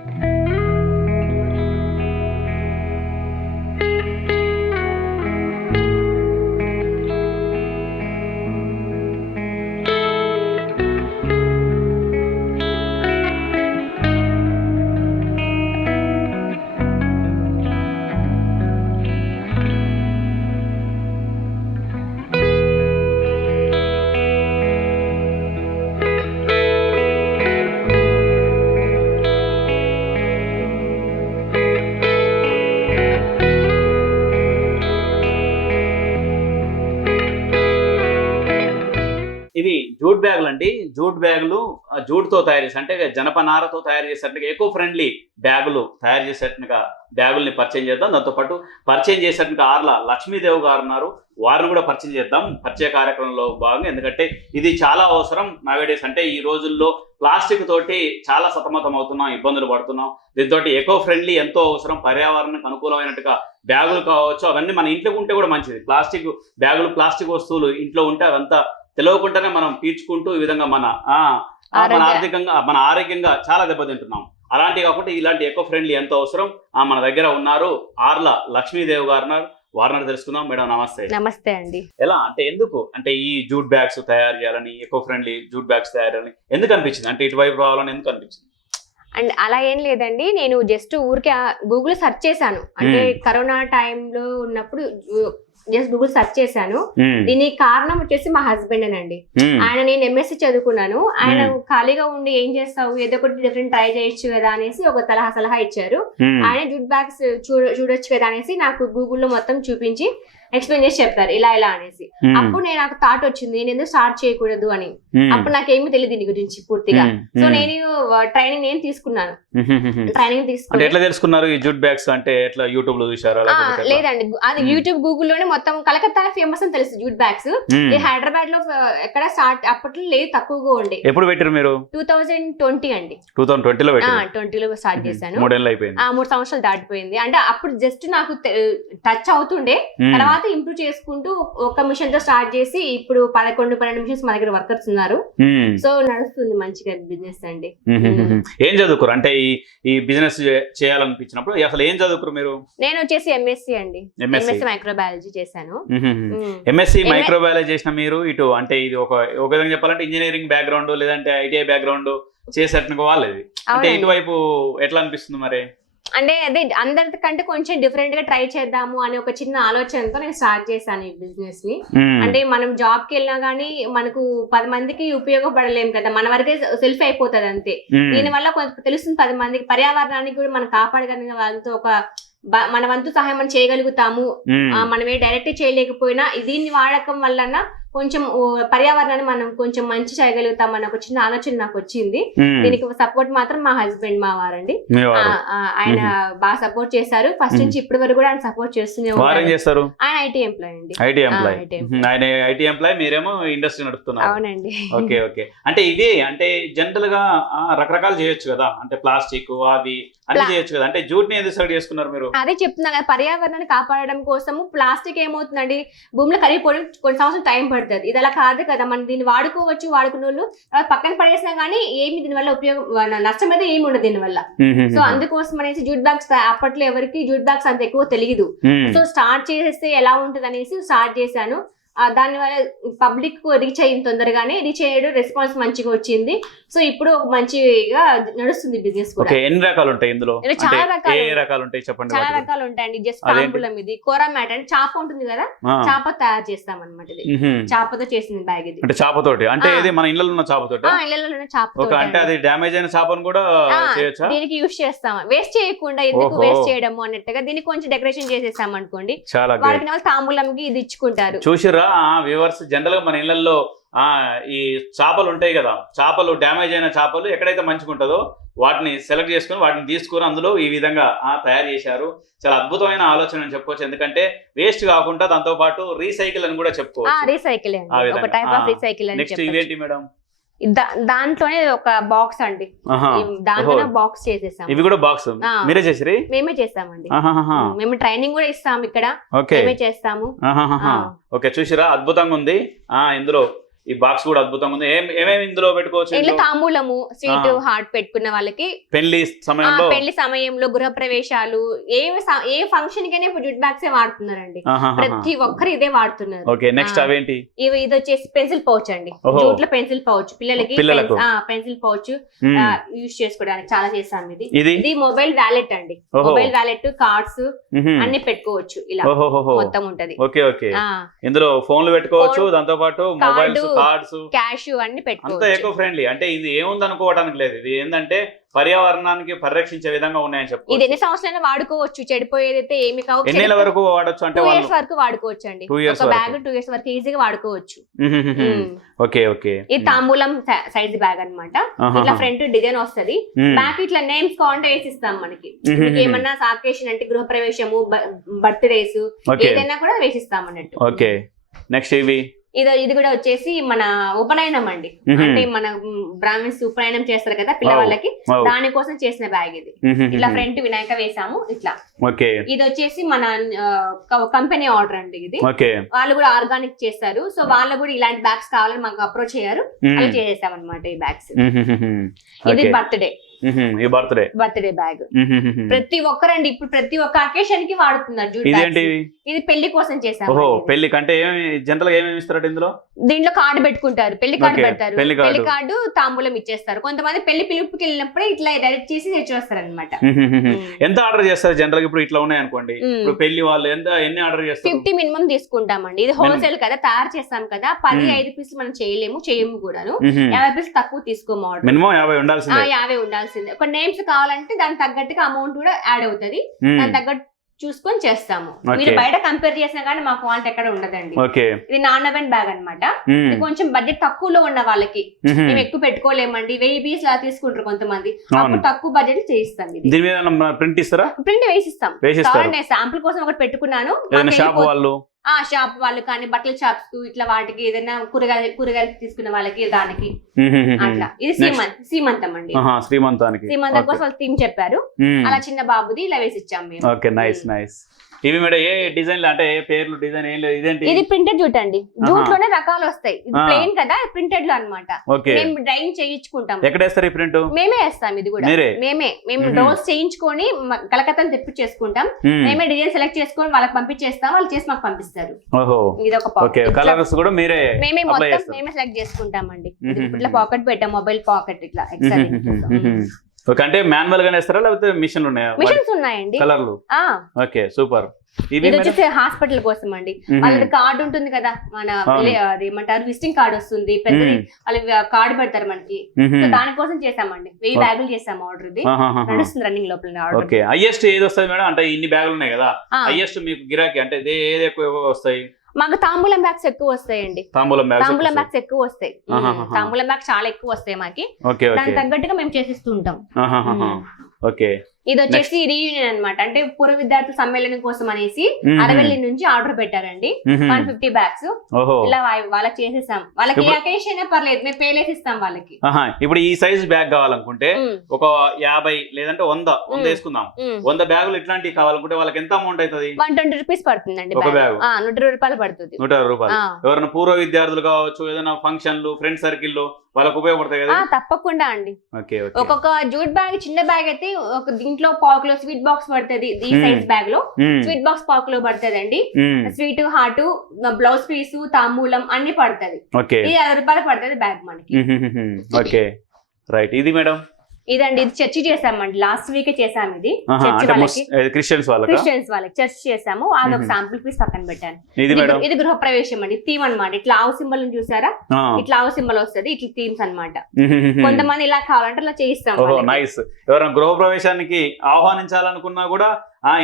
ఇవి జూట్ బ్యాగులు అండి. జూట్ బ్యాగులు జూట్తో తయారు చేసి అంటే జనపనారతో తయారు చేసేట్టుగా ఎకో ఫ్రెండ్లీ బ్యాగులు తయారు చేసేట్టుగా బ్యాగుల్ని పరిచయం చేద్దాం. దాంతోపాటు పరిచయం చేసేట్టుగా ఆర్ల లక్ష్మీదేవి గారు ఉన్నారు. వారిని కూడా పరిచయం చేద్దాం. పరిచయ కార్యక్రమంలో భాగంగా ఎందుకంటే ఇది చాలా అవసరం నవేడేస్ అంటే ఈ రోజుల్లో ప్లాస్టిక్ తోటి చాలా సతమతం అవుతున్నాం ఇబ్బందులు పడుతున్నాం. దీంతో ఎకో ఫ్రెండ్లీ ఎంతో అవసరం. పర్యావరణానికి అనుకూలమైనట్టుగా బ్యాగులు కావచ్చు అవన్నీ మన ఇంట్లో ఉంటే కూడా మంచిది. ప్లాస్టిక్ బ్యాగులు ప్లాస్టిక్ వస్తువులు ఇంట్లో ఉంటే అవంతా తెలియకుండానే మనం పీల్చుకుంటూ ఈ విధంగా మన మన ఆర్థికంగా మన ఆరోగ్యంగా చాలా దెబ్బతింటున్నాం. అలాంటి కాకుండా ఇలాంటి ఎకో ఫ్రెండ్లీ ఎంతో అవసరం. ఆ మన దగ్గర ఉన్నారు ఆర్ల లక్ష్మీదేవి గారు వారిని తెలుసుకుందాం. మేడం నమస్తే. నమస్తే అండి. ఎలా? అంటే ఎందుకు? అంటే ఈ జూట్ బ్యాగ్స్ తయారు చేయాలని ఎకో ఫ్రెండ్లీ జూట్ బ్యాగ్స్ తయారు చేయాలని ఎందుకు అనిపించింది? అంటే ఇటువైపు రావాలని ఎందుకు అనిపించింది? అండ్ అలా ఏం లేదండి. నేను జస్ట్ ఊరికే గూగుల్ సెర్చ్ చేశాను. అంటే. కరోనా టైంలో ఉన్నప్పుడు జస్ట్ గూగుల్ సెర్చ్ చేశాను. దీనికి కారణం వచ్చేసి మా హస్బెండ్ అండి ఆయన నేను ఎంఎస్సి చదువుకున్నాను. ఆయన మ్మ్. ఖాళీగా ఉండి ఏం చేస్తావు? ఏదో ఒకటి డిఫరెంట్ ట్రై చేయొచ్చు కదా అనేసి ఒక సలహా సలహా ఇచ్చారు. ఆయన జూట్ బ్యాగ్స్ చూడ చూడొచ్చు కదా అనేసి నాకు గూగుల్లో మొత్తం చూపించి ఎక్స్ప్లెయిన్ చేసి చెప్తారు ఇలా ఇలా అనేసి. అప్పుడు నేను నాకు థాట్ వచ్చింది నేను ఎందుకు స్టార్ట్ చేయకూడదు అని. అప్పుడు నాకేమీ తెలియదు దీని గురించి పూర్తిగా. సో నేను ట్రైనింగ్ నేను తీసుకున్నాను. ట్రైనింగ్ అంటే తీసుకుని ఎట్లా తెలుసుకున్నారు ఈ జూట్ బ్యాగ్స్ అంటే ఎట్లా యూట్యూబ్లో చూసారా? లేదండి. అది. యూట్యూబ్ గూగుల్లోనే మొత్తం కలకత్తా ఫేమస్ అని తెలుసు జూట్ బ్యాగ్స్. హైదరాబాద్లో ఎక్కడ స్టార్ట్ అప్పట్లో లేదు తక్కువగా ఉండే. ఎప్పుడు పెట్టారు మీరు? టూ థౌజండ్ ట్వంటీ అండి. టూ థౌసండ్ ట్వంటీలో ట్వంటీలో స్టార్ట్ చేశాను. మూడు సంవత్సరాలు దాటిపోయింది. అంటే అప్పుడు జస్ట్ నాకు టచ్ అవుతుండే. మ్మ్. తర్వాత ఇంప్రూవ్ చేసుకుంటూ ఒక మిషన్తో స్టార్ట్ చేసి ఇప్పుడు పదకొండు పన్నెండు మిషన్స్ మా దగ్గర వర్కర్స్ ఉన్నారు. సో నడుస్తుంది మంచిగా బిజినెస్ అండి. ఏం చదువుకోరు అంటే ఈ ఈ బిజినెస్ చేయాలనిపించినప్పుడు అసలు ఏం చదువుకోరు మీరు? నేను వచ్చేసి ఎంఎస్సి అండి. ఎంఎస్సి మైక్రోబయాలజీ చేశాను. ఎంఎస్సి మైక్రోబయాలజీ చేసిన మీరు ఇటు అంటే ఇది ఒక ఒక విధంగా చెప్పాలంటే ఇంజనీరింగ్ బ్యాక్గ్రౌండ్ లేదంటే ఐటీఐ బ్యాక్గ్రౌండ్ చేసేట్టుగా వాళ్ళది. అంటే. ఇటువైపు ఎట్లా అనిపిస్తుంది మరి? అంటే అదే అందరికంటే కొంచెం డిఫరెంట్గా ట్రై చేద్దాము అనే ఒక చిన్న ఆలోచనతో నేను స్టార్ట్ చేశాను ఈ బిజినెస్ని మ్మ్. అంటే మనం జాబ్కి వెళ్ళినా గానీ మనకు పది మందికి ఉపయోగపడలేం కదా మన వరకే సెల్ఫ్ అయిపోతుంది అంతే మ్మ్. దీని వల్ల కొంత తెలుస్తుంది పది మందికి పర్యావరణానికి కూడా మనం కాపాడగలిగిన వాళ్ళతో ఒక మన వంతు సహాయం మనం చేయగలుగుతాము. ఆ, మనమే డైరెక్ట్ చేయలేకపోయినా దీన్ని వాడకం వలన కొంచెం పర్యావరణాన్ని మనం కొంచెం మంచి చేయగలుగుతాం అన్న ఒక చిన్న ఆలోచన నాకు వచ్చింది. దీనికి సపోర్ట్ మాత్రం మా హస్బెండ్ మా వారండి. ఆయన బాగా సపోర్ట్ చేశారు. ఫస్ట్. నుంచి ఇప్పటి వరకు కూడా ఆయన సపోర్ట్ చేస్తూనే ఉన్నారు. ఆయన ఐటీ ఎంప్లాయ్ అండి. IT employee. ఆయన ఐటీ ఎంప్లాయ్ మీరేమో ఇండస్ట్రీ నడుపుతున్నారు. అవునండి. Okay okay. అంటే ఇదే అంటే జనరల్గా రకరకాలు చేయొచ్చు కదా? అంటే ప్లాస్టిక్ అవి అన్ని చేయొచ్చు కదా? అంటే జూట్ని చేసుకున్నారు మీరు? అదే చెప్తున్నా కదా పర్యావరణాన్ని కాపాడడం కోసము ప్లాస్టిక్ ఏమవుతుందండి? భూమిలో కరిగిపోవడం కొన్ని సంవత్సరాలు టైం పడుతుంది. ఇది అలా కాదు కదా మనం దీన్ని వాడుకోవచ్చు వాడుకున్న వాళ్ళు పక్కన పడేసినా కానీ ఏమి దీనివల్ల ఉపయోగం నష్టం అయితే ఏమి ఉండదు దీనివల్ల సో అందుకోసం అనేసి జూట్ బ్యాగ్స్ అప్పట్లో ఎవరికి జూట్ బ్యాగ్స్ అంత ఎక్కువ తెలియదు. సో స్టార్ట్ చేసేస్తే ఎలా ఉంటుంది అనేసి స్టార్ట్ చేశాను. ఆ, దానివల్ల పబ్లిక్ రీచ్ అయింది తొందరగానే రీచ్ అయ్యడం రెస్పాన్స్ మంచిగా వచ్చింది. సో ఇప్పుడు ఒక మంచిగా నడుస్తుంది బిజినెస్ కూడా. ఎన్ని రకాలు ఉంటాయి ఇందులో చాలా రకాలు. రకాలు. ఉంటాయి చెప్పండి చాలా. రకాలు ఉంటాయండి జస్ట్? తాంబూలం ఇది కోరా మ్యాట్ అంటే చాప ఉంటుంది కదా. చాప తయారు చేస్తాం అనమాట ఇది. చాపతో చేసిన బ్యాగ్ ఇది. అంటే చాపతోటి? అంటే. ఇది మన ఇళ్ళలో ఉన్న చాపతోటి? ఆ ఇళ్ళలోనే చాప అంటే అది డ్యామేజ్ అయిన చాపను కూడా చేయొచ్చా? దీనికి యూస్ చేస్తాం. వేస్ట్ చేయకుండా ఎందుకు. వేస్ట్ చేయడము అన్నట్టుగా దీనికి కొంచెం డెకరేషన్ చేసేసాం అనుకోండి చాలా గ్రేట్ వాడికి వాళ్ళు తాంబూలంకి ఇది ఇచ్చుకుంటారు. చూసిర్రా? వ్యూవర్స్ జనరల్గా మన ఇళ్ళలో ఆ ఈ చేపలు ఉంటాయి కదా చేపలు డ్యామేజ్ అయిన చేపలు ఎక్కడైతే మంచిగా ఉంటుందో వాటిని సెలెక్ట్ చేసుకుని వాటిని తీసుకుని అందులో ఈ విధంగా ఆ తయారు చేశారు. చాలా అద్భుతమైన ఆలోచన అని చెప్పుకోవచ్చు. ఎందుకంటే వేస్ట్ కాకుండా దాంతో పాటు రీసైకిల్ అని కూడా చెప్పుకోవచ్చు. నెక్స్ట్. ఇవేంటి మేడం? దాంట్లోనే ఒక బాక్స్ అండి. దాంట్లోనే. బాక్స్ చేసేసాం. ఇవి కూడా బాక్స్. మీరే చేసిరి? మేమే చేస్తామండి. మేము. ట్రైనింగ్ కూడా ఇస్తాం ఇక్కడ. మేమే చేస్తాము. ఓకే చూసిరా? అద్భుతంగా ఉంది. ఆ ఇందులో ఈ బాక్స్ కూడా అద్భుతంగా ఉంది ఏం ఏమేమి ఇందులో పెట్టుకోవచ్చు ఇంట్లో? తాంబూలము స్వీట్. హార్ట్ పెట్టుకున్న వాళ్ళకి పెళ్ళి సమయంలో పెళ్ళి సమయంలో గృహ ప్రవేశాలు ఏ ఏ ఫంక్షన్ కైనా జుట్ బ్యాగ్స్ వాడుతున్నారండి ప్రతి ఒక్కరు ఇదే వాడుతున్నారు ఓకే నెక్స్ట్. అవేంటి ఇవి ఇది వచ్చేసి పెన్సిల్ పౌచ్ అండి ఓహో. జూట్లో పెన్సిల్ పౌచ్ పిల్లలకి. Pencil pouch. యూజ్ చేసుకోవడానికి చాలా చేసాం ఇది ఇది మొబైల్ వ్యాలెట్ అండి. Mobile wallet cards. అన్ని పెట్టుకోవచ్చు ఇలా. మొత్తం ఉంటది ఓకే ఓకే ఇందులో ఫోన్లు పెట్టుకోవచ్చు దాంతో పాటు మొబైల్స్ కార్డ్స్. క్యాష్ అన్ని అంతా ఎకో ఫ్రెండ్లీ అంటే ఇది ఏముంది అనుకోవడానికి లేదు. ఇది ఏంటంటే పర్యావరణానికి పరిరక్షించే విధంగా ఉన్నాయని ఇది చెప్పుకోవచ్చు ఎన్ని సంవత్సరాలు వాడుకోవచ్చు. చెడిపోయేదైతే ఏమి కావు. ఎన్నేళ్ళ వరకు వాడొచ్చు అంటే ఇయర్స్ వరకు వాడుకోవచ్చు అండి ఒక. బ్యాగ్ టూ ఇయర్స్ వరకు ఈజీగా వాడుకోవచ్చు. Okay okay. ఇది తాంబూలం సైజ్ బ్యాగ్ అన్నమాట. ఆహాహా. ఇట్లా ఫ్రంట్ డిజైన్ వస్తది. బ్యాక్ ఇట్లా నేమ్స్ కావాలంటే వేసిస్తాం మనకి. ఏమన్నా సాకేషన్ అంటే గృహ ప్రవేశము బర్త్డేస్ ఏదైనా కూడా వేసిస్తాం అన్నట్టు. ఓకే. నెక్స్ట్ ఇవి. ఇది ఇది కూడా వచ్చేసి మన ఉపనయనం అండి. అంటే మన బ్రాహ్మిన్స్ ఉపనయనం చేస్తారు కదా పిల్లవాళ్ళకి. దానికోసం చేసిన బ్యాగ్ ఇది. ఇట్లా ఫ్రంట్ వినాయక వేసాము ఇట్లా. ఇది వచ్చేసి మన కంపెనీ ఆర్డర్ అండి ఇది. వాళ్ళు కూడా ఆర్గానిక్ చేస్తారు. సో వాళ్ళు కూడా ఇలాంటి బ్యాగ్స్ కావాలని మాకు అప్రోచ్ అయ్యారు. అలా చేసేసాం అనమాట ఈ బ్యాగ్స్. ఇది బర్త్డే. బర్త్డే. Birthday bag. ప్రతి ఒక్కరండి ఇప్పుడు ప్రతి ఒక్క అకేషన్కి వాడుతున్నారు జూట్ ఇదేంటి. ఇది పెళ్ళి కోసం ఓహో ఇది. పెళ్ళికి అంటే ఏమి జనరల్గా ఏమేమి ఇస్తారట ఇందులో? దీంట్లో కార్డు పెట్టుకుంటారు పెళ్ళి కార్డు పెడతారు. పెళ్ళి కార్డు. పెళ్ళి తాంబూలం ఇచ్చేస్తారు. కొంతమంది పెళ్ళి పిలుపుకి వెళ్ళినప్పుడే ఇట్లా డైరెక్ట్ చేసి తెచ్చేస్తారు అనమాట ఎంత ఆర్డర్ చేస్తారు జనరల్గా ఇప్పుడు ఇట్లా ఉన్నాయి అనుకోండి. ఇప్పుడు పెళ్ళి వాళ్ళు ఎంత ఎన్ని ఆర్డర్ చేస్తారు? ఫిఫ్టీ మినిమం తీసుకుంటామండి. ఇది హోల్సేల్ కదా తయారు చేస్తాం కదా పది. ఐదు పీసులు మనం చేయలేము చేయము కూడాను. యాభై పీసులు తక్కువ తీసుకోము మినిమం యాభై ఉండాల్సిందే. యాభై ఉండాల్సిందే. ఒక నేమ్స్ కావాలంటే దానికి తగ్గట్టుగా అమౌంట్ కూడా యాడ్ అవుతది. మ్మ్. దానికి తగ్గట్టు చూసుకొని చేస్తాము. మీరు బయట కంపేర్ చేసినా కానీ మా క్వాలిటీ ఎక్కడ ఉండదండి. ఇది నాన్ అవెన్ బ్యాగ్ అన్నమాట. మ్మ్. ఇది కొంచెం బడ్జెట్ తక్కువలో ఉన్న వాళ్ళకి. మ్మ్. మేము ఎక్కువ పెట్టుకోలేమండి. వెయ్యి పీస్ లా తీసుకుంటారు కొంతమంది. అప్పుడు తక్కువ బడ్జెట్ చేయిస్తాం దీని మీద ప్రింట్ ఇస్తారా? ప్రింట్ వేసిస్తాం. శాంపుల్ కోసం ఒకటి పెట్టుకున్నాను. ఆ షాప్ వాళ్ళు కానీ బట్టల షాప్స్ ఇట్లా వాటికి ఏదైనా కూరగాయలు కూరగాయలు తీసుకున్న వాళ్ళకి దానికి. అట్లా. ఇది సీమంత్ సీమంతం అండి. శ్రీమంతానికి. సీమంతం కోసం వాళ్ళు థీమ్ చెప్పారు. అలా చిన్న బాబుది ఇలా వేసి ఇచ్చాం మేము. Okay nice nice. ఇవి మేడం ఏ డిజైన్ అంటే ఏ పేర్లు డిజైన్ ఏం లేదు. ఇదేంటి? ఇది ప్రింటెడ్ జూట్ అండి జూట్. లోనే రకాలు వస్తాయి. ఇది. ప్లెయిన్ కదా ప్రింటెడ్లో అన్నమాట. ఓకే. మేము డ్రైన్ చేయించుకుంటాం. ఎక్కడ వేస్తారు ఈ ప్రింట్? మేమే వేస్తాం ఇది కూడా. మేమే. మేము. డోస్ చేయించుకొని కలకత్తాను తెప్పించేసుకుంటాం మేమే. డిజైన్ సెలెక్ట్ చేసుకొని వాళ్ళకి పంపించేస్తాం వాళ్ళు చేసి మాకు పంపిస్తారు. ఓహో. ఇది ఒక ఓకే. పాకెట్ కలర్స్ కూడా మీరే మేమే మొత్తం. మేమే సెలెక్ట్ చేసుకుంటామండి. ఇది మ్మ్. ఇట్లా పాకెట్ పెట్టాం మొబైల్ పాకెట్ ఇట్లా ఎక్స్ట్రా ఓకే అంటే మాన్యువల్ గానే వేస్తారా లేకపోతే మిషన్లు ఉన్నాయా? మిషన్స్ ఉన్నాయండి. కలర్లు? Okay super. ఇది వచ్చేసి హాస్పిటల్ కోసం అండి. వాళ్ళది కార్డు ఉంటుంది కదా మన అది ఏమంటారు విజిటింగ్ కార్డు వస్తుంది పెద్దది. వాళ్ళు కార్డు పెడతారు మనకి. దానికోసం చేసామండి. వెయ్యి. బ్యాగులు చేసాం ఆర్డర్ ఇది నడుస్తుంది రన్నింగ్ లోపల ఓకే హైయెస్ట్ ఏది వస్తుంది మేడం? అంటే ఇన్ని బ్యాగులు ఉన్నాయి కదా. హైయెస్ట్ మీకు గిరాకీ అంటే ఏది ఎక్కువ వస్తాయి? మాకు తాంబూలం బ్యాగ్స్ ఎక్కువ వస్తాయండి. తాంబూలం బ్యాగ్స్ ఎక్కువ వస్తాయి. తాంబూలం బ్యాగ్స్ చాలా ఎక్కువ వస్తాయి మాకి. దానికి తగ్గట్టుగా మేము చేసిస్తూ ఉంటాం. ఓకే. ఇది వచ్చేసి రీయూనియన్ అన్నమాట. అంటే పూర్వ విద్యార్థుల సమ్మేళనం కోసం అనేసి. అరవెల్లి నుంచి ఆర్డర్ పెట్టారండి. One fifty bags. ఇలా వాళ్ళకి చేసేసాం. వాళ్ళకి అకేషన్ అయినా పర్లేదు. మేము పేలేసి ఇస్తాం వాళ్ళకి. ఇప్పుడు ఈ సైజ్ బ్యాగ్ కావాలనుకుంటే ఒక యాభై లేదంటే వంద వంద. వేసుకుందాం. వంద బ్యాగులు ఇట్లాంటివి కావాలనుకుంటే వాళ్ళకి ఎంత అమౌంట్ అవుతుంది? వన్ ట్వంటీ రూపీస్ పడుతుందండి ఒక బ్యాగ్. నూట రూపాయలు పడుతుంది. నూట రూపాయలు. ఎవరైనా పూర్వ విద్యార్థులు కావచ్చు ఏదైనా ఫంక్షన్లు ఫ్రెండ్ సర్కిల్లో వాళ్ళకు ఉపయోగపడతాయి కదా తప్పకుండా అండి. ఒక్కొక్క జూట్ బ్యాగ్ చిన్న బ్యాగ్ అయితే ఒక దీంట్లో పావు కిలో స్వీట్ బాక్స్ పడుతుంది ఈ. సైజ్ బ్యాగ్లో. స్వీట్ బాక్స్ పావు కిలో పడుతుంది అండి. స్వీట్ హాట్ బ్లౌజ్ పీస్ తాంబూలం అన్ని పడుతుంది. ఇది అరవై రూపాయలు పడుతుంది బ్యాగ్ మనకి. ఓకే. రైట్. ఇది మేడం? ఇదండి ఇది చర్చి చేసామండి లాస్ట్ వీకే చేసాం ఇది. క్రిస్టియన్స్ వాళ్ళకా? క్రిస్టియన్స్ వాళ్ళకి. చర్చ్ చేసాము అది ఒక. శాంపుల్ పీస్ పక్కన పెట్టాను. ఇది గృహ ప్రవేశం అండి థీమ్ అన్నమాట. ఇట్లా ఆవు సింబల్ చూసారా. ఇట్లా ఆవు సింబల్ వస్తది. ఇట్లా థీమ్స్ అన్నమాట. మ్మ్. కొంతమంది ఇలా కావాలంటే ఇలా చేయిస్తాం. నైస్. ఎవరైనా గృహ ప్రవేశానికి ఆహ్వానించాలనుకున్నా కూడా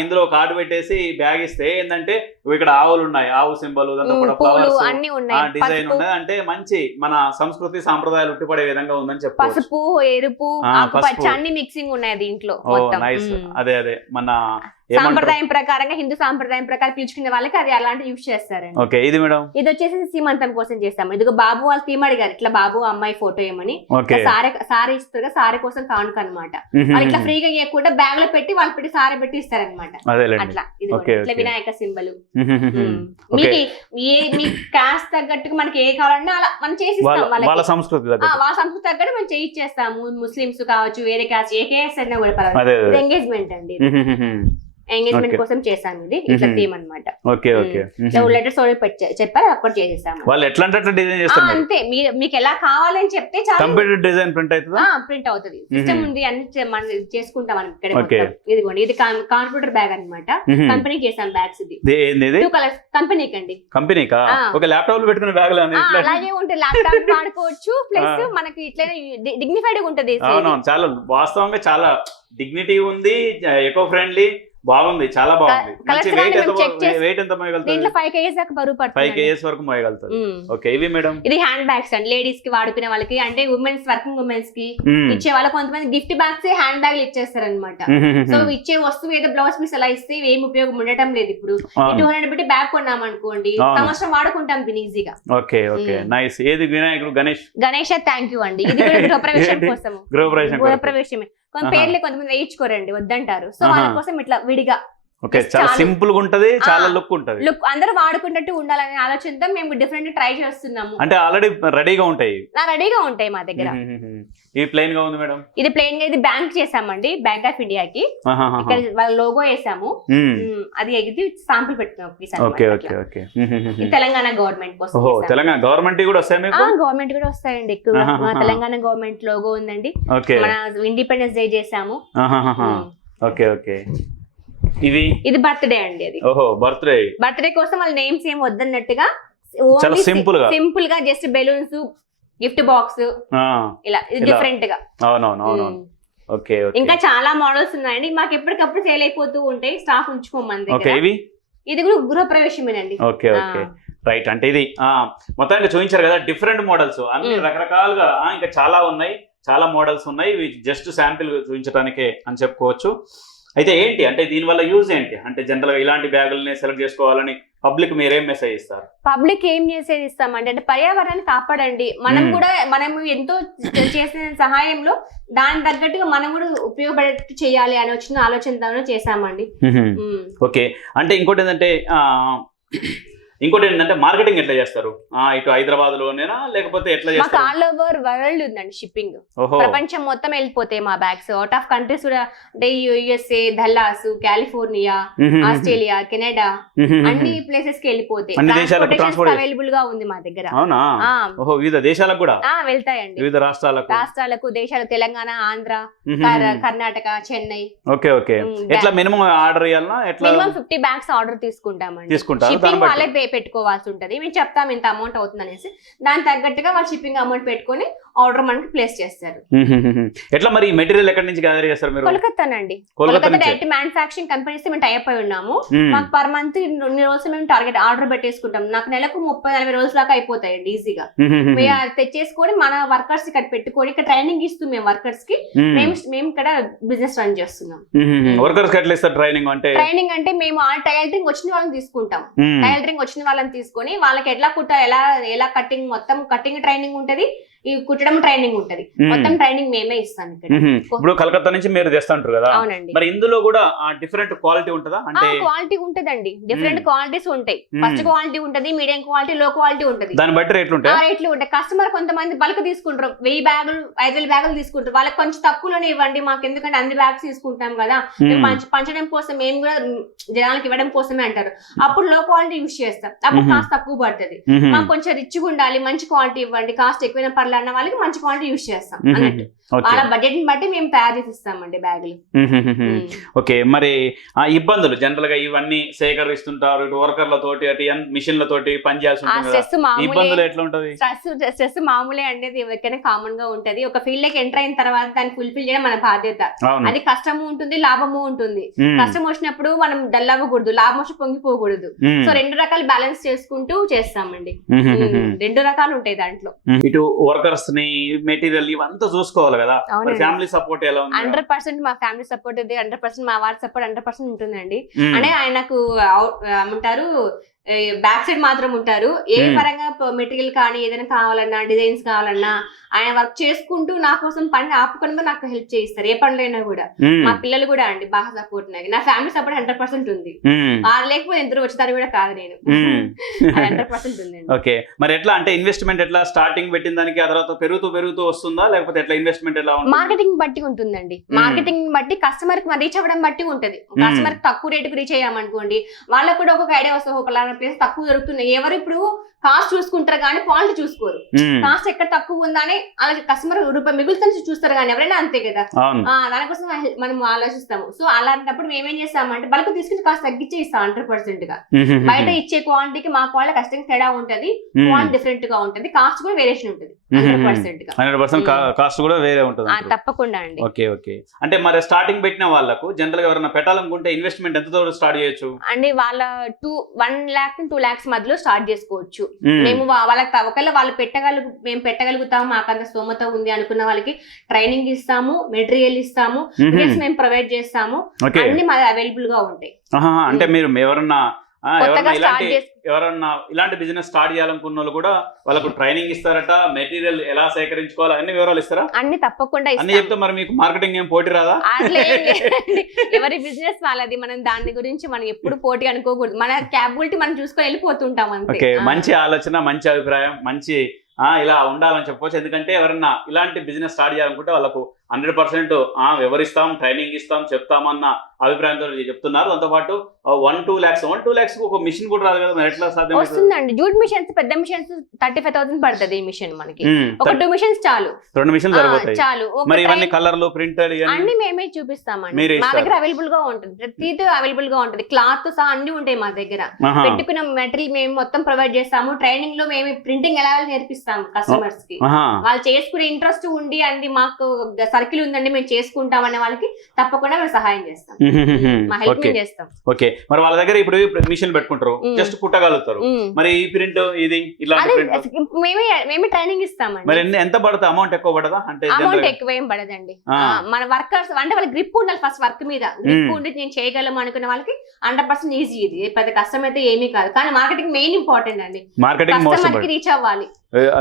ఇందులో కార్డు పెట్టేసి బ్యాగ్ ఇస్తే ఏంటంటే ఇక్కడ ఆవులు ఉన్నాయి. ఆవు సింబల్ ఫ్లవర్స్ ఉన్నాయి. డిజైన్ ఉన్నది. అంటే మంచి మన సంస్కృతి సాంప్రదాయాలు ఉట్టిపడే విధంగా ఉందని చెప్పవచ్చు పసుపు ఎరుపు మిక్సింగ్ ఉన్నాయి దీంట్లో. అదే అదే. మన సాంప్రదాయం ప్రకారంగా హిందూ సాంప్రదాయం ప్రకారం పిలుచుకునే వాళ్ళకి అది అలాంటి యూజ్ చేస్తారండి. ఓకే ఇది మేడం? ఇది వచ్చేసి సీమంతం కోసం చేస్తాము. ఇదిగో బాబు వాళ్ళు థీమ్ అడిగారు ఇట్లా బాబు అమ్మాయి ఫోటో ఏమని. సారీ సారీ ఇస్తారు సారీ కోసం కానుక అనమాట వాళ్ళు ఇట్లా ఫ్రీగా ఇవ్వకుండా బ్యాగ్లో పెట్టి వాళ్ళు పెట్టి సారీ పెట్టి ఇస్తారనమాట అట్లా ఇది ఇట్లా. వినాయక సింబల్. మీకు ఏ మీ కాస్ట్ తగ్గట్టుగా మనకి ఏ కావాలన్నా అలా మనం చేసి వాళ్ళ సంస్కృతి వాళ్ళ సంస్కృతి తగ్గట్టు మనం చేయించేస్తాము ముస్లిమ్స్ కావచ్చు వేరే కాస్ట్ ఏ కేఎస్ అయినా కూడా ఇది ఎంగేజ్మెంట్ అండి ఎంగేజ్మెంట్. కోసం చేసాము ఇది. ఇట్లా. థీమ్ అనమాట ఓకే ఓకే. లెటర్స్ చెప్పారు. అప్పుడు చేసేసాము. వాళ్ళు ఎట్లా అంటే డిజైన్ చేస్తారు అంతే. మీకు ఎలా కావాలని చెప్తే చాలా. కంప్యూటర్ డిజైన్ ప్రింట్ అవుతుందా? ప్రింట్ అవుతుంది. సిస్టమ్. ఉంది అన్ని మనం చేసుకుంటాం మనం ఇక్కడ. ఇదిగోండి ఇది కంప్యూటర్ బ్యాగ్ అన్నమాట. మ్మ్. కంపెనీకి చేసాం బ్యాగ్స్ ఇది? టూ కలర్స్ కంపెనీకి అండి. కంపెనీకా. ఒక ల్యాప్టాప్లో పెట్టుకునే బ్యాగ్ అలాగే ఉంటుంది. ల్యాప్టాప్ వాడుకోవచ్చు. ప్లస్. మనకి ఇట్లా డిగ్నిఫైడ్గా ఉంటది. చాలా వాస్తవంగా చాలా డిగ్నిటీ ఉంది ఎకో ఫ్రెండ్లీ బాగుంది చాలా బాగుంది. Colours మంచి కానీ వెయిట్ ఎంత మేము check చేసి- వెయిట్ ఎంత దీంట్లో మోయగలుగుతుంది ఫైవ్ కేజీస్ దాకా బరువు పడుతుంది కేజెస్ వరకు మోయగలుగుతుంది. ఓకే ఇవి మేడం? ఇది హ్యాండ్ బ్యాగ్స్ అండి. లేడీస్కి వాడుకునే వాళ్ళకి అంటే ఉమెన్స్ వర్కింగ్ ఉమెన్స్కి ఇచ్చే వాళ్ళకి కొంతమంది గిఫ్ట్ బ్యాగ్స్ హ్యాండ్ బ్యాగ్లు ఇచ్చేస్తారు అనమాట సో ఇచ్చే వస్తువు ఏదో బ్లౌజ్ పీస్ అలా ఇస్తే ఏం ఉపయోగం ఉండటం లేదు ఇప్పుడు. టూ హండ్రెడ్ పెట్టి బ్యాగ్ కొన్నాం అనుకోండి. సంవత్సరం వాడుకుంటాం దీని ఈజీగా ఓకే ఓకే. నైస్ ఏది వినాయకుడు? గణేష్? గణేష్ థ్యాంక్ యూ అండి. ఇది కూడా గృహప్రవేశం? కోసం గృహప్రవేశం. గృహప్రవేశమే. కొంత. పేర్లు కొంతమంది వేయించుకోరండి వద్దంటారు సో. వాళ్ళ కోసం ఇట్లా విడిగా ఓకే చాలా సింపుల్గా ఉంటది చాలా. లుక్ ఉంటది లుక్ అందరూ వాడుకున్నట్టు ఉండాలనే ఆలోచనతో మేము డిఫరెంట్ ట్రై చేస్తున్నాము. అంటే ఆల్రెడీ రెడీగా ఉంటాయి. రెడీగా ఉంటాయి మా దగ్గర. ఇది ప్లెయిన్గా ఉంది మేడం? ఇది ప్లెయిన్గా ఇది బ్యాంక్ చేసామండి బ్యాంక్ ఆఫ్ ఇండియాకి. ఇక్కడ వాళ్ళ లోగో వేసాము. అది ఎగిది piece అన్నమాట ఓకే. Okay okay. ఇది తెలంగాణ గవర్నమెంట్ కోసం ఓహో తెలంగాణ గవర్నమెంట్ కూడా వస్తాయి మీకు? గవర్నమెంట్ కూడా వస్తాయండి ఎక్కువగా. ఆహాహా. మా తెలంగాణ గవర్నమెంట్ లోగో ఉందండి. మన ఇండిపెండెన్స్ డే చేసాము. Okay okay. ఇవి ఇది బర్త్డే అండి అది. ఓహో బర్త్డే. బర్త్డే కోసం వాళ్ళ నేమ్స్ ఏం వద్దన్నట్టుగా చాలా simple గా. సింపుల్గా జస్ట్ బెలూన్స్ గిఫ్ట్ బాక్స్ ఇలా ఇది. డిఫరెంట్గా అవునవును. ఓకే ఇంకా చాలా మోడల్స్ ఉన్నాయండి. మాకు ఎప్పటికప్పుడు సేల్ అయిపోతూ ఉంటాయి. స్టాక్ ఉంచుకోమని ఓకే ఇవి? ఇది కూడా గృహప్రవేశమేనండి. Okay okay. రైట్ అంటే ఇది మొత్తానికి చూపించారు కదా డిఫరెంట్ మోడల్స్ అన్ని. రకరకాలుగా ఇంకా చాలా ఉన్నాయి. చాలా మోడల్స్ ఉన్నాయి. ఇవి జస్ట్ శాంపిల్ చూపించడానికే అని చెప్పుకోవచ్చు. అయితే ఏంటి? అంటే దీనివల్ల యూజ్ ఏంటి? అంటే జనరల్గా ఇలాంటి బ్యాగులని సెలెక్ట్ చేసుకోవాలని పబ్లిక్ మీరేం మెసేజ్ ఇస్తారు? పబ్లిక్ ఏం చేసేది ఇస్తామంటే అంటే పర్యావరణాన్ని కాపాడండి. మనం. కూడా మనం ఎంతో చేసిన సహాయంలో దాని తగ్గట్టుగా మనం కూడా ఉపయోగపడేట్టు చేయాలి అని వచ్చిన ఆలోచనతో చేసామండి మ్మ్. ఓకే. అంటే ఇంకోటి ఏంటంటే ఇంకోటి ఏంటంటే మార్కెటింగ్ ఎట్లా చేస్తారు? ఇటు హైదరాబాద్ లోనేనా లేకపోతే ఎట్లా మాకు ఆల్ ఓవర్ వరల్డ్ ఉందండి షిప్పింగ్. ప్రపంచం మొత్తం వెళ్ళిపోతాయి మా బ్యాగ్స్. అవుట్ ఆఫ్ కంట్రీస్ కూడా అంటే USA Dallas California Australia Canada అన్ని ప్లేసెస్కి వెళ్ళిపోతాయి దేశాలకు. అవైలబుల్గా ఉంది మా దగ్గర. అవునా? ఓహో వివిధ దేశాలకు కూడా? వెళ్తాయండి. వివిధ రాష్ట్రాలకు? రాష్ట్రాలకు దేశాలు తెలంగాణ ఆంధ్ర కర్ణాటక చెన్నై. Okay okay. ఎట్లా మినిమం ఆర్డర్ ఇవ్వాలన్నా ఎట్లా? మినిమం ఫిఫ్టీ బ్యాగ్స్ ఆర్డర్ తీసుకుంటామండి. వాళ్ళే పే పెట్టుకోవాల్సి ఉంటుంది. మేము చెప్తాం ఇంత అమౌంట్ అవుతుంది అనేసి దానికి తగ్గట్టుగా వాళ్ళు షిప్పింగ్ అమౌంట్ పెట్టుకొని ఆర్డర్ మనకి ప్లేస్ చేస్తారు. ఎట్లా మరి మెటీరియల్ ఎక్కడి నుంచి గ్యాదర్ చేస్తారు మీరు కోల్కతానండి కోల్కతా డైరెక్ట్ మ్యానుఫాక్చరింగ్ కంపెనీస్ మేము టైప్ అయి ఉన్నాము. మాకు పర్ మంత్ ఇన్ని రోజులు మేము టార్గెట్ ఆర్డర్ పెట్టేసుకుంటాం నాకు నెలకు ముప్పై నలభై రోజుల దాకా అయిపోతాయండి ఈజీగా మ్మ్. తెచ్చేసుకొని మన వర్కర్స్ ఇక్కడ పెట్టుకొని ఇక్కడ ట్రైనింగ్ ఇస్తూ మేము వర్కర్స్కి మ్మ్. మేము ఇక్కడ బిజినెస్ రన్ చేస్తున్నాం. వర్కర్స్ ఎట్లా ఇస్తారు ట్రైనింగ్ అంటే ట్రైనింగ్ అంటే మేము ఆ టైలరింగ్ వచ్చిన వాళ్ళని తీసుకుంటాం. టైలరింగ్ వచ్చిన వాళ్ళని తీసుకొని వాళ్ళకి ఎట్లా కుట్ట ఎలా ఎలా కటింగ్ మొత్తం కటింగ్ ట్రైనింగ్ ఉంటది ఈ కుట్టడం ట్రైనింగ్ ఉంటది. మొత్తం ట్రైనింగ్ మేమే ఇస్తాం ఇక్కడ. ఇప్పుడు కలకత్తా నుంచి మీరు తెస్తుంటారు కదా? అవునండి. మరి ఇందులో కూడా డిఫరెంట్ క్వాలిటీ ఉంటుందా? అంటే క్వాలిటీ ఉంటదండి. డిఫరెంట్. క్వాలిటీస్ ఉంటాయి. ఫస్ట్ క్వాలిటీ ఉంటది మీడియం క్వాలిటీ లో క్వాలిటీ ఉంటది. దాన్ని బట్టి రేట్లు ఉంటాయి? రేట్లు ఉంటాయి. కస్టమర్ కొంతమంది బల్క్ తీసుకుంటారు. వెయ్యి బ్యాగులు ఐదు వేల బ్యాగులు తీసుకుంటారు. వాళ్ళకి కొంచెం తక్కువలోనే ఇవ్వండి. మాకు ఎందుకంటే అన్ని బ్యాగ్స్ తీసుకుంటాం కదా. పంచడం కోసం మేము కూడా జనాలకు ఇవ్వడం కోసమే అంటారు. అప్పుడు లో క్వాలిటీ యూస్ చేస్తాం. అప్పుడు. కాస్ట్ తక్కువ పడుతుంది. మాకు కొంచెం రిచ్గా ఉండాలి మంచి క్వాలిటీ ఇవ్వండి. కాస్ట్ ఎక్కువైనా పర్లేదు అన్న వాళ్ళకి మంచి క్వాలిటీ యూస్ చేస్తాం. అన్నట్టు. వాళ్ళ బడ్జెట్ని బట్టి మేము తయారు చేసి ఇస్తామండి బ్యాగులు ఓకే మరి ఆ ఇబ్బందులు జనరల్గా ఇవన్నీ సేకరిస్తుంటారు ఇటు వర్కర్ల తోటి అటు మిషన్ల తోటి పని చేయాల్సి ఇబ్బందులు ఎట్లా ఉంటది? స్ట్రెస్ స్ట్రెస్ మామూలే అనేది ఎవరికైనా కామన్గా ఉంటది. ఒక ఫీల్డ్లోకి ఎంటర్ అయిన తర్వాత దాన్ని ఫుల్ఫిల్ చేయడం మన బాధ్యత. అది కష్టము ఉంటుంది లాభము ఉంటుంది. కష్టం వచ్చినప్పుడు మనం డల్ అవ్వకూడదు లాభం వచ్చి పొంగిపోకూడదు. సో రెండు రకాలు బ్యాలెన్స్ చేసుకుంటూ చేస్తామండి. రెండు రకాలు ఉంటాయి దాంట్లో. ఇటు వర్కర్ వర్కర్స్ని మెటీరియల్ ఇవంతా చూసుకోవాలి కదా? మరి అవునండి. ఫ్యామిలీ సపోర్ట్ ఎలా ఉంది? హండ్రెడ్ పర్సెంట్ మా ఫ్యామిలీ సపోర్ట్ ఉంది హండ్రెడ్ పర్సెంట్ మా వారి సపోర్ట్ హండ్రెడ్ పర్సెంట్ ఉంటుందండి. అంటే ఆయనకు ఏమంటారు బ్యాక్ సైడ్ మాత్రం ఉంటారు. ఏ Hmm. పరంగా మెటీరియల్ కానీ ఏదైనా కావాలన్నా డిజైన్స్ కావాలన్నా ఆయన వర్క్ చేసుకుంటూ నా కోసం పని ఆపుకుండా నాకు హెల్ప్ చేయిస్తారు. ఏ పనులైనా కూడా. మ్మ్. మా పిల్లలు కూడా అండి బాగా సపోర్ట్ నాకు. నా ఫ్యామిలీ సపోర్ట్ హండ్రెడ్ పర్సెంట్ ఉంది. మ్మ్. వాళ్ళు లేకపోతే ఇద్దరు వచ్చేదాన్ని కూడా కాదు నేను. హండ్రెడ్ పర్సెంట్ ఉందండి ఓకే మరి ఎట్లా అంటే ఇన్వెస్ట్మెంట్ ఎట్లా స్టార్టింగ్ పెట్టిన దానికి ఆ తర్వాత పెరుగుతూ పెరుగుతూ వస్తుందా? లేకపోతే ఎట్లా ఇన్వెస్ట్మెంట్ ఎలా ఉంటుంది? మార్కెటింగ్ బట్టి ఉంటుందండి. మార్కెటింగ్ బట్టి కస్టమర్కి రీచ్ అవ్వడం బట్టి ఉంటది. కస్టమర్కి తక్కువ రేటుకి రీచ్ అయ్యామనుకోండి వాళ్ళకు కూడా ఒక ఐడియా వస్తుంది ఒక ప్లేస్ తక్కువ జరుగుతున్నాయి ఎవరు ఇప్పుడు కాస్ట్ చూసుకుంటారు కానీ క్వాలిటీ చూసుకోరు. కాస్ట్ ఎక్కడ తక్కువ ఉందని అలా కస్టమర్ రూపాయి మిగులుతుంది చూస్తారు కానీ ఎవరైనా అంతే కదా. దానికోసం మనం ఆలోచిస్తాము. సో అలాంటప్పుడు మేము ఏం చేస్తామంటే బల్క్ తీసుకుని కాస్ట్ తగ్గించే ఇస్తాం హండ్రెడ్ పర్సెంట్గా. బయట ఇచ్చే క్వాంటిటీకి మా క్వాలిటీ కష్టంగా తేడా ఉంటది. క్వాలిటీ డిఫరెంట్గా ఉంటది కాస్ట్ కూడా వేరియేషన్ ఉంటుంది హండ్రెడ్ పర్సెంట్ కాస్ట్ కూడా వేరే ఉంటుంది. తప్పకుండా అండి. Okay okay. అంటే మరి స్టార్టింగ్ పెట్టిన వాళ్ళకు జనరల్గా ఎవరైనా పెట్టాలనుకుంటే ఇన్వెస్ట్మెంట్ ఎంత స్టార్ట్ చేయొచ్చు? అండి వాళ్ళ two one lakh two lakhs మధ్యలో స్టార్ట్ చేసుకోవచ్చు. మ్మ్. వాళ్ళకి ఒకవేళ వాళ్ళు పెట్టగలుగు మేము పెట్టగలుగుతాము మాకు అంత స్తోమత ఉంది అనుకున్న వాళ్ళకి ట్రైనింగ్ ఇస్తాము మెటీరియల్ ఇస్తాము మ్మ్. ప్రొవైడ్ చేస్తాము అన్ని మాది అవైలబుల్గా ఉంటాయి అంటే మీరు ఎవరన్నా ఇలాంటి ఎవరన్నా ఇలాంటి బిజినెస్ స్టార్ట్ చేయాలనుకున్న వాళ్ళు కూడా వాళ్ళకు ట్రైనింగ్ ఇస్తారట మెటీరియల్ ఎలా సేకరించుకోవాలి అన్ని వివరాలు ఇస్తారా? అన్ని తప్పకుండా అన్ని చెప్తే మరి మీకు మార్కెటింగ్ ఏం పోటీ రాదా. ఎవరి బిజినెస్ వాళ్ళది మనం దాని గురించి మనం ఎప్పుడు పోటీ అనుకోకూడదు. మన క్యాపబిలిటీ మనం చూసుకొని వెళ్ళిపోతుంటాం అంతే. మంచి ఆలోచన మంచి అభిప్రాయం మంచి ఆ ఇలా ఉండాలని చెప్పొచ్చు. ఎందుకంటే ఎవరన్నా ఇలాంటి బిజినెస్ స్టార్ట్ చేయాలనుకుంటే వాళ్ళకు హండ్రెడ్ పర్సెంట్ వివరిస్తాం ట్రైనింగ్ ఇస్తాం చెప్తామన్న అభిప్రాయంతో చెప్తున్నారు. దాంతోపాటు one two lakhs one two lakhs ఒక మిషన్ కూడా రాదు కదా మరి ఎట్లా సాధ్యం వస్తుందండి. జూట్ మిషన్స్ పెద్ద మిషన్స్ థర్టీ ఫైవ్ థౌసండ్ పడుతుంది ఈ మిషన్ మనకి. ఒక టూ మిషన్స్ చాలు. రెండు మిషన్లు ఆ, సరిపోతాయి. చాలు. మరి ఇవన్నీ కలర్లు ఇవన్నీ? అన్ని మేమే చూపిస్తామండి. మా. దగ్గర అవైలబుల్గా ఉంటుంది. ప్రతిదీ అవైలబుల్గా ఉంటుంది. క్లాత్ సహా అన్ని ఉంటాయి మా దగ్గర. పెట్టుకున్న మెటీరియల్ మేము మొత్తం ప్రొవైడ్ చేస్తాము. ట్రైనింగ్లో మేము ప్రింటింగ్ ఎలా నేర్పిస్తాము కస్టమర్స్కి. వాళ్ళు చేసుకునే ఇంట్రెస్ట్ ఉండి అంది మాకు సర్కిల్ ఉందండి మేము చేసుకుంటాం అనే వాళ్ళకి తప్పకుండా మేము సహాయం చేస్తాం. మా హెల్ప్ మేము చేస్తాం. ఓకే. మరి వాళ్ళ దగ్గర ఇప్పుడు మిషన్ పెట్టుకుంటారు. జస్ట్ కుట్టగలుగుతారు. మరి ఈ ప్రింట్ ఇది మేమే మేమే ట్రైనింగ్ ఇస్తామండి. ఎన్ని ఎంత పడుతుంది అమౌంట్ ఎక్కువ పడదా? అంటే అమౌంట్? ఎక్కువ ఏం పడదండి మన వర్కర్స్ అంటే వాళ్ళ గ్రిప్ ఉండాలి ఫస్ట్ వర్క్ మీద. గ్రిప్. ఉండి నేను చేయగలను అనుకున్న వాళ్ళకి హండ్రెడ్ పర్సెంట్ ఈజీ ఇది. పెద్ద కష్టం అయితే ఏమీ కాదు. కానీ మార్కెటింగ్ మెయిన్ ఇంపార్టెంట్ అండి. మార్కెటింగ్ రీచ్ అవ్వాలి.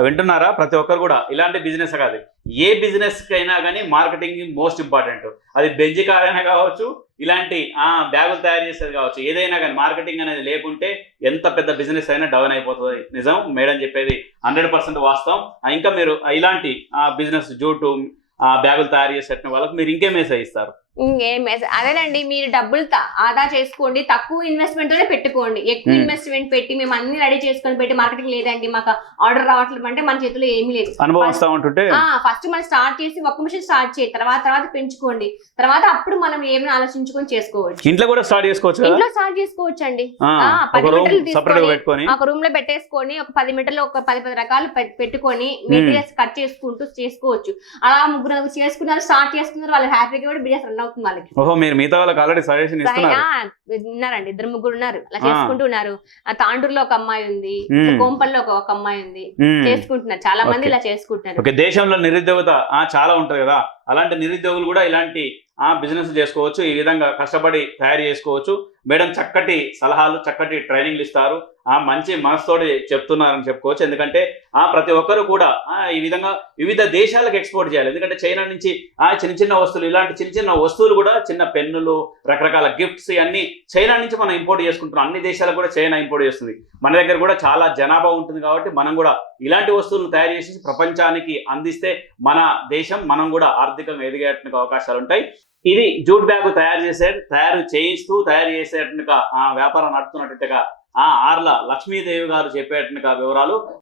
వింటున్నారా? ప్రతి ఒక్కరు కూడా. ఇలాంటి బిజినెస్ కాదు. ఏ బిజినెస్ అయినా కానీ మార్కెటింగ్ మోస్ట్ ఇంపార్టెంట్ అది బెంజ్ కార్ అయినా కావచ్చు ఇలాంటి బ్యాగులు తయారు చేసేది కావచ్చు. ఏదైనా కానీ మార్కెటింగ్ అనేది లేకుంటే ఎంత పెద్ద బిజినెస్ అయినా డౌన్ అయిపోతుంది. నిజం మేడం చెప్పేది హండ్రెడ్ పర్సెంట్ వాస్తవం. ఇంకా మీరు ఇలాంటి బిజినెస్ జూటు ఆ బ్యాగులు తయారు చేసేట వాళ్ళకి మీరు ఇంకేం ఇస్తారు? ఇంకేం అదేనండి మీరు డబ్బులు ఆదా చేసుకోండి తక్కువ ఇన్వెస్ట్మెంట్ తోనే పెట్టుకోండి. ఎక్కువ. ఇన్వెస్ట్మెంట్ పెట్టి మేము అన్ని రెడీ చేసుకొని పెట్టి మార్కెటింగ్ లేదండి మాకు ఆర్డర్ రావట్లేదు అంటే మన చేతిలో ఏమీ లేదు. ఫస్ట్ మనం స్టార్ట్ చేసి ఒక్క మిషన్ స్టార్ట్ చేయి తర్వాత తర్వాత పెంచుకోండి. తర్వాత అప్పుడు మనం ఏమైనా ఆలోచించుకొని చేసుకోవచ్చు. ఇంట్లో కూడా స్టార్ట్ చేసుకోవచ్చు ఇంట్లో స్టార్ట్ చేసుకోవచ్చు అండి పది రూమ్ మీటర్లు తీసుకొని పెట్టుకొని. ఒక రూమ్లో పెట్టేసుకొని ఒక పది మీటర్లు ఒక పది పది రకాలు పెట్- పెట్టుకొని మెటీరియల్స్ కట్ చేసుకుంటూ చేసుకోవచ్చు. అలా ముగ్గురు చేసుకున్నారు స్టార్ట్ చేసుకున్నారు వాళ్ళు హ్యాపీగా కూడా బిజినెస్ రన్ అవుతుంది వాళ్ళకి ఓహో మీరు మిగతా వాళ్ళకి ఆల్రెడీ సజెషన్ ఇస్తున్నారు. ఉన్నారండి ఇద్దరు ముగ్గురు ఉన్నారు. అలా ఆ. చేసుకుంటూ ఉన్నారు ఆ తాండూరులో ఒక అమ్మాయి ఉంది. కోంపల్లో ఒక అమ్మాయి ఉంది. చేసుకుంటున్నారు. చాలా మంది. ఇలా చేసుకుంటున్నారు. ఓకే దేశంలో నిరుద్యోగత చాలా ఉంటది కదా. అలాంటి నిరుద్యోగులు కూడా ఇలాంటి ఆ బిజినెస్ చేసుకోవచ్చు. ఈ విధంగా కష్టపడి తయారు చేసుకోవచ్చు. మేడం చక్కటి సలహాలు చక్కటి ట్రైనింగ్లు ఇస్తారు. ఆ మంచి మనసుతోటి చెప్తున్నారని చెప్పుకోవచ్చు. ఎందుకంటే ఆ ప్రతి ఒక్కరు కూడా ఈ విధంగా వివిధ దేశాలకు ఎక్స్పోర్ట్ చేయాలి. ఎందుకంటే చైనా నుంచి ఆ చిన్న చిన్న వస్తువులు ఇలాంటి చిన్న చిన్న వస్తువులు కూడా చిన్న పెన్నులు రకరకాల గిఫ్ట్స్ ఇవన్నీ చైనా నుంచి మనం ఇంపోర్ట్ చేసుకుంటున్నాం. అన్ని దేశాలకు కూడా చైనా ఇంపోర్ట్ చేస్తుంది. మన దగ్గర కూడా చాలా జనాభా ఉంటుంది కాబట్టి మనం కూడా ఇలాంటి వస్తువులను తయారు చేసి ప్రపంచానికి అందిస్తే మన దేశం మనం కూడా ఆర్థికంగా ఎదిగేటువంటి అవకాశాలు ఉంటాయి. ఇది జూట్ బ్యాగ్ తయారు చేసే తయారు చేయిస్తూ తయారు చేసేట ఆ వ్యాపారం నడుపుతున్నట్టుగా ఆర్ల లక్ష్మీదేవి గారు చెప్పేట వివరాలు